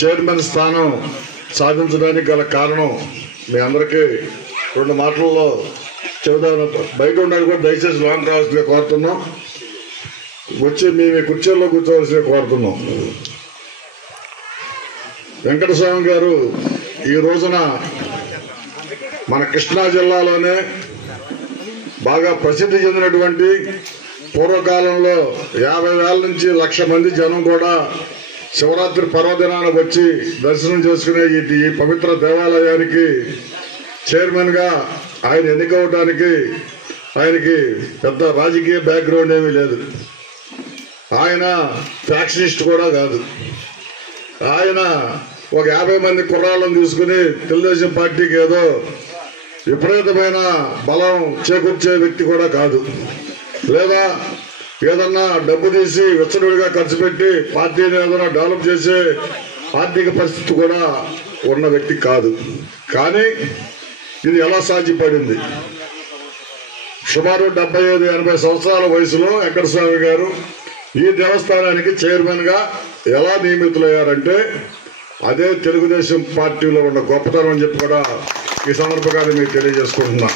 Chairman స్థానం సాధించడానికి గల కారణం మీ అందరికీ 2 మాటల్లో చెబుదాం. బయట ఉండాలి కూడా దయచేసి లోన్ రావాల్సిందే కోరుతున్నాం. వచ్చి మీ కుర్చీల్లో కూర్చోవలసిందే కోరుతున్నాం. వెంకటస్వామి గారు ఈ రోజున మన కృష్ణా జిల్లాలోనే బాగా ప్రసిద్ధి చెందినటువంటి పూర్వకాలంలో 50,000 నుంచి 1,00,000 మంది జనం కూడా శివరాత్రి పర్వదినాన వచ్చి దర్శనం చేసుకునే ఈ పవిత్ర దేవాలయానికి చైర్మన్గా ఆయన ఎన్నికవడానికి ఆయనకి పెద్ద రాజకీయ బ్యాక్గ్రౌండ్ ఏమీ లేదు. ఆయన ఫ్యాక్షనిస్ట్ కూడా కాదు. ఆయన ఒక 50 మంది కుర్రాళ్ళను తీసుకుని తెలుగుదేశం పార్టీకి ఏదో విపరీతమైన బలం చేకూర్చే వ్యక్తి కూడా కాదు. లేదా ఏదన్నా డబ్బు తీసి విచ్చలవిడిగా ఖర్చు పెట్టి పార్టీని ఏదైనా డెవలప్ చేసే ఆర్థిక పరిస్థితి కూడా ఉన్న వ్యక్తి కాదు. కానీ ఇది ఎలా సాధ్యపడింది? సుమారు 75-80 సంవత్సరాల వయసులో వెంకటస్వామి గారు ఈ దేవస్థానానికి చైర్మన్గా ఎలా నియమితులయ్యారంటే అదే తెలుగుదేశం పార్టీలో ఉన్న గొప్పతనం అని చెప్పి కూడా ఈ సందర్భంగా మీకు తెలియజేసుకుంటున్నా.